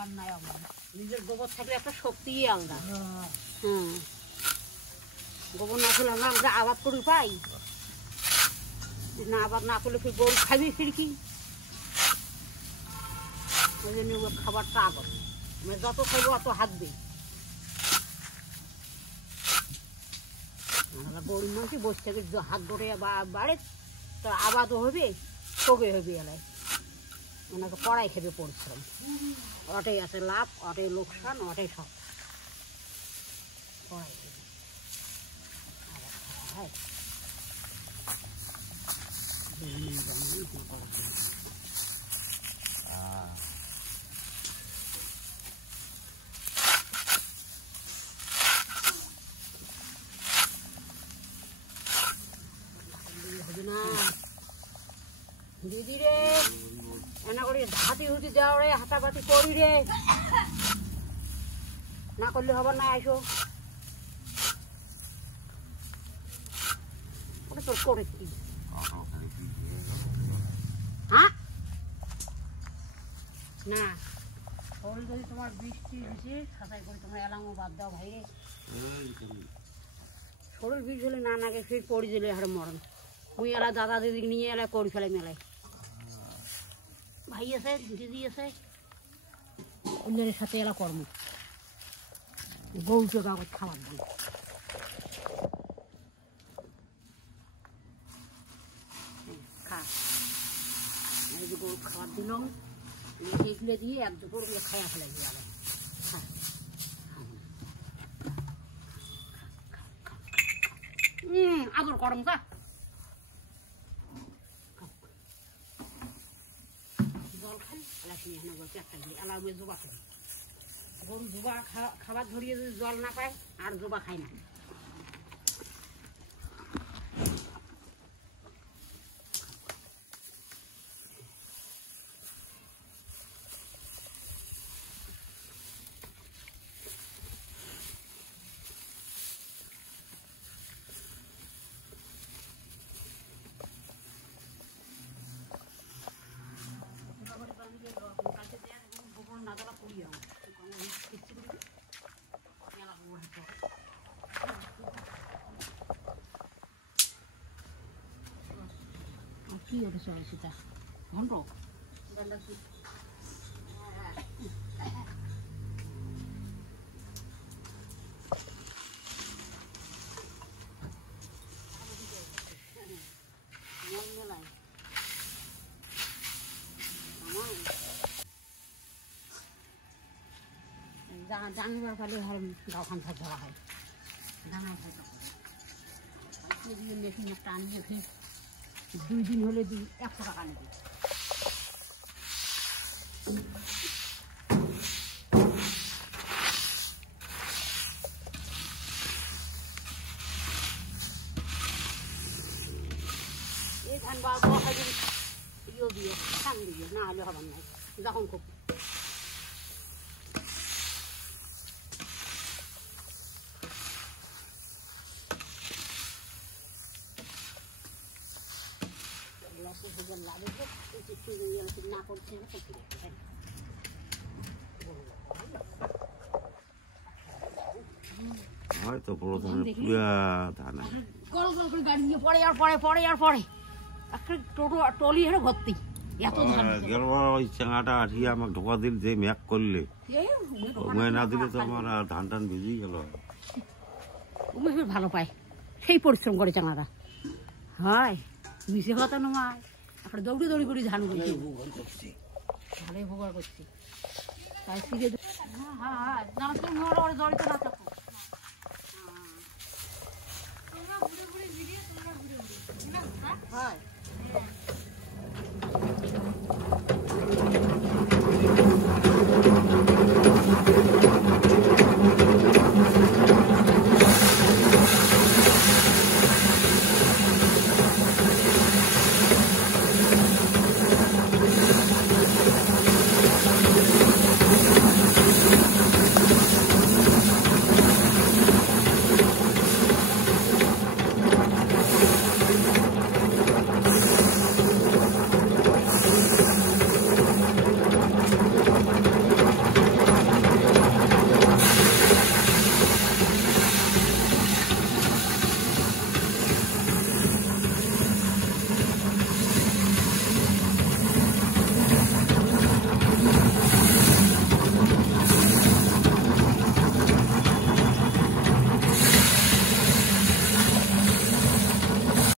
আবার নাই আমার নিজের গোবর থাকলে একটা শক্তি আলাদা। গোবর না থাকলে আমরা আবাদ করে পাই না, আবাদ না করলে ফির গরু খাবি ফির কি, ওই জন্য খাবারটা আবার যত খাইবো অত হাঁকবে। গরু মানুষ বসে থেকে হাত ধরে বাড়ে তো আবাদও হবে, ঠকে হবে এলায়, ওনাকে কড়াই খেবে পরিশ্রম, ওটাই আছে লাভ, ওটাই লোকসান, ওটাই সব কড়াই খেবে। হ্যাঁ দিদি রে এনা করি হাতি হুতি যাও রে, হাতাপাতি করি রে, না করলে হবার না। আইসো ওটা তোর করে কি হ্যাঁ না শরীর যদি তোমার বৃষ্টি দিছে সাঁতাই করে তোমার এলামও বাদ দাও ভাই রে, শরীর বীজ হলে না নাকে ফির পড়ি দিলে হার মরণ। মুই এলা দাদা দিদি নিয়ে এলা করি ফেলে মেলায়, ভাই আছে দিদি আছে অন্যের সাথে এলা কর্ম গৌ জোগা খাবার দিই। খা এই যে গরু খাবার দিলাম, এগুলো দিয়ে এক দুপুর খাইয়া ফেলে দিয়ে আবার আদর করম কা জল খাই একটা দিয়ে এলা জোবা খাই, গরু জোবা খাবার ধরিয়ে যদি জল না পায় আর জোবা খায় না। কি ওটা চলে সেটা ঘন্ট জানিবার ফলে গাওখান থেকে ধরা হয়, ডাঙায় খাইতে মেশিন একটা আনিয়ে ফির 2 দিন হলে 100 টাকা নেবে। এই ধান বা ইয়ে দিয়ে ধান দিয়ে না হলে হবার নাই, যখন খুব না করছে হয়তো বড় ধরনের পুরা ধান গল গল করে গাড়ি নিয়ে পড়ে আর পড়ে পড়ে আর পড়ে একটা টোটো টলি হেরে ভর্তি এত ধান গেল। ওই চাঙাটা আঠিয়ে আমাকে ঢোকা দিল যে ম্যাক করলে, ওই না দিলে তো আমার ধান টান ভিজেই গেল। ভালো পায় সেই পরিশ্রম করে চাঙাটা, হয় মিশে কথা নয় এখন দৌড়ি দৌড়ি করে ধান করছি, ভালোই উপকার করছি। তাই ফিরে হ্যাঁ জড়িত না থাকো হয়